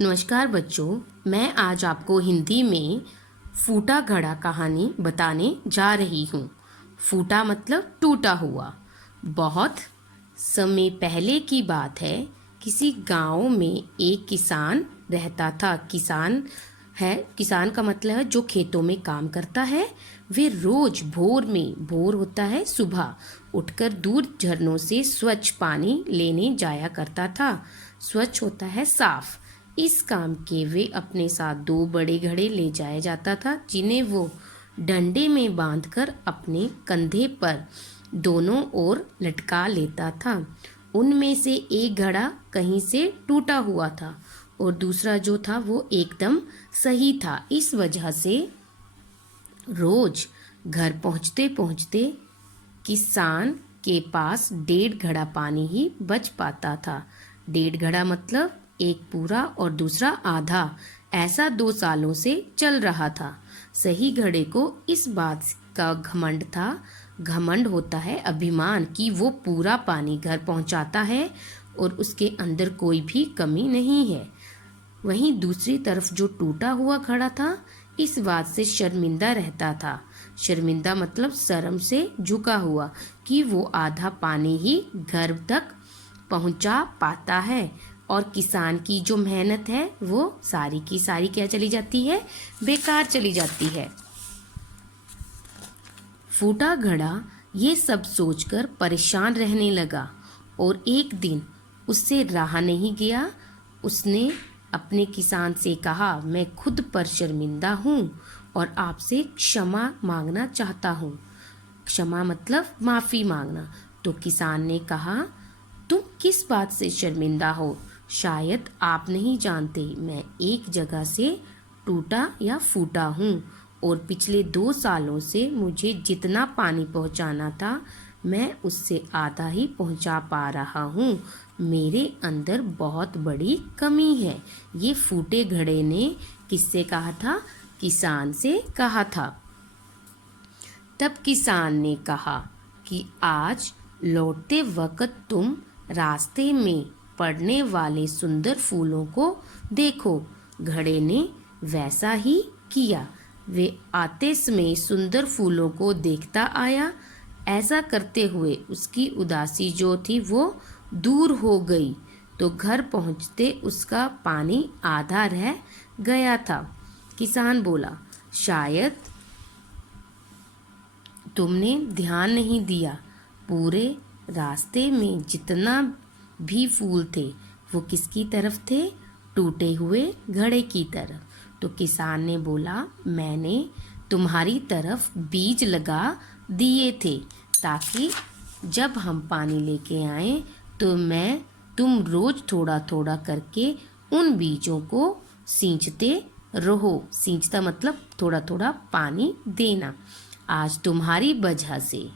नमस्कार बच्चों, मैं आज आपको हिंदी में फूटा घड़ा कहानी बताने जा रही हूँ। फूटा मतलब टूटा हुआ। बहुत समय पहले की बात है। किसी गांव में एक किसान रहता था। किसान का मतलब है जो खेतों में काम करता है। वे रोज भोर होता है सुबह उठकर दूर झरनों से स्वच्छ पानी लेने जाया करता था। स्वच्छ होता है साफ। इस काम के वे अपने साथ 2 बड़े घड़े ले जाया जाता था, जिन्हें वो डंडे में बांधकर अपने कंधे पर दोनों ओर लटका लेता था। उनमें से एक घड़ा कहीं से टूटा हुआ था और दूसरा जो था वो एकदम सही था। इस वजह से रोज घर पहुंचते पहुंचते किसान के पास 1.5 घड़ा पानी ही बच पाता था। 1.5 घड़ा मतलब एक पूरा और दूसरा आधा। ऐसा 2 सालों से चल रहा था। सही घड़े को इस बात का घमंड था। घमंड होता है अभिमान कि वो पूरा पानी घर पहुंचाता है और उसके अंदर कोई भी कमी नहीं है। वहीं दूसरी तरफ जो टूटा हुआ घड़ा था, इस बात से शर्मिंदा रहता था। शर्मिंदा मतलब शर्म से झुका हुआ कि वो आधा पानी ही घर तक पहुंचा पाता है और किसान की जो मेहनत है वो सारी की सारी क्या चली जाती है, बेकार चली जाती है। फूटा घड़ा ये सब सोचकर परेशान रहने लगा और एक दिन उससे रहा नहीं गया। उसने अपने किसान से कहा, मैं खुद पर शर्मिंदा हूँ और आपसे क्षमा मांगना चाहता हूँ। क्षमा मतलब माफ़ी मांगना। तो किसान ने कहा, तुम किस बात से शर्मिंदा हो? शायद आप नहीं जानते, मैं एक जगह से टूटा या फूटा हूँ और पिछले 2 सालों से मुझे जितना पानी पहुँचाना था मैं उससे आधा ही पहुँचा पा रहा हूँ। मेरे अंदर बहुत बड़ी कमी है। ये फूटे घड़े ने किससे कहा था? किसान से कहा था। तब किसान ने कहा कि आज लौटते वक्त तुम रास्ते में पड़ने वाले सुंदर फूलों को देखो। घड़े ने वैसा ही किया। वे आते समय सुंदर फूलों को देखता आया। ऐसा करते हुए उसकी उदासी जो थी वो दूर हो गई। तो घर पहुंचते उसका पानी आधा रह गया था। किसान बोला, शायद तुमने ध्यान नहीं दिया। पूरे रास्ते में जितना भी फूल थे वो किसकी तरफ थे? टूटे हुए घड़े की तरफ। तो किसान ने बोला, मैंने तुम्हारी तरफ बीज लगा दिए थे ताकि जब हम पानी लेके आए तो तुम रोज थोड़ा थोड़ा करके उन बीजों को सींचते रहो। सींचता मतलब थोड़ा थोड़ा पानी देना। आज तुम्हारी वजह से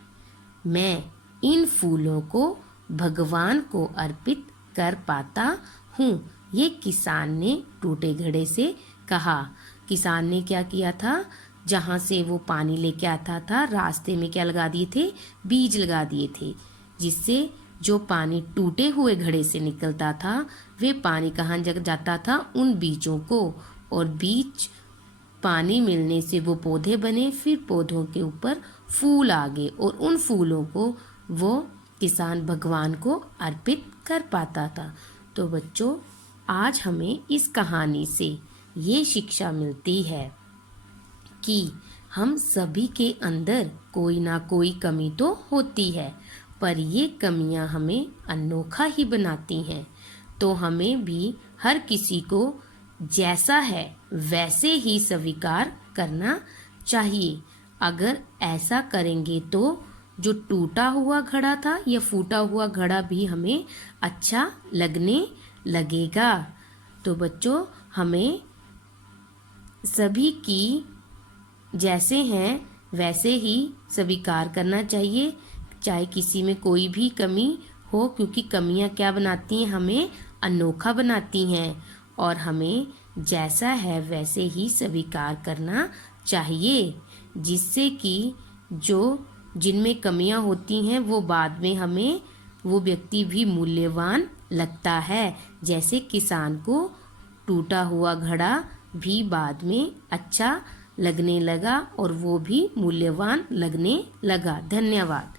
मैं इन फूलों को भगवान को अर्पित कर पाता हूँ। ये किसान ने टूटे घड़े से कहा। किसान ने क्या किया था? जहाँ से वो पानी लेके आता था रास्ते में क्या लगा दिए थे? बीज लगा दिए थे, जिससे जो पानी टूटे हुए घड़े से निकलता था वे पानी कहाँ जाता था? उन बीजों को। और बीज पानी मिलने से वो पौधे बने। फिर पौधों के ऊपर फूल आ गए और उन फूलों को वो किसान भगवान को अर्पित कर पाता था। तो बच्चों, आज हमें इस कहानी से ये शिक्षा मिलती है कि हम सभी के अंदर कोई ना कोई कमी तो होती है, पर ये कमियां हमें अनोखा ही बनाती हैं। तो हमें भी हर किसी को जैसा है वैसे ही स्वीकार करना चाहिए। अगर ऐसा करेंगे तो जो टूटा हुआ घड़ा था या फूटा हुआ घड़ा भी हमें अच्छा लगने लगेगा। तो बच्चों, हमें सभी की जैसे हैं वैसे ही स्वीकार करना चाहिए, चाहे किसी में कोई भी कमी हो, क्योंकि कमियां क्या बनाती हैं? हमें अनोखा बनाती हैं। और हमें जैसा है वैसे ही स्वीकार करना चाहिए, जिससे कि जिनमें कमियां होती हैं वो बाद में हमें वो व्यक्ति भी मूल्यवान लगता है। जैसे किसान को टूटा हुआ घड़ा भी बाद में अच्छा लगने लगा और वो भी मूल्यवान लगने लगा। धन्यवाद।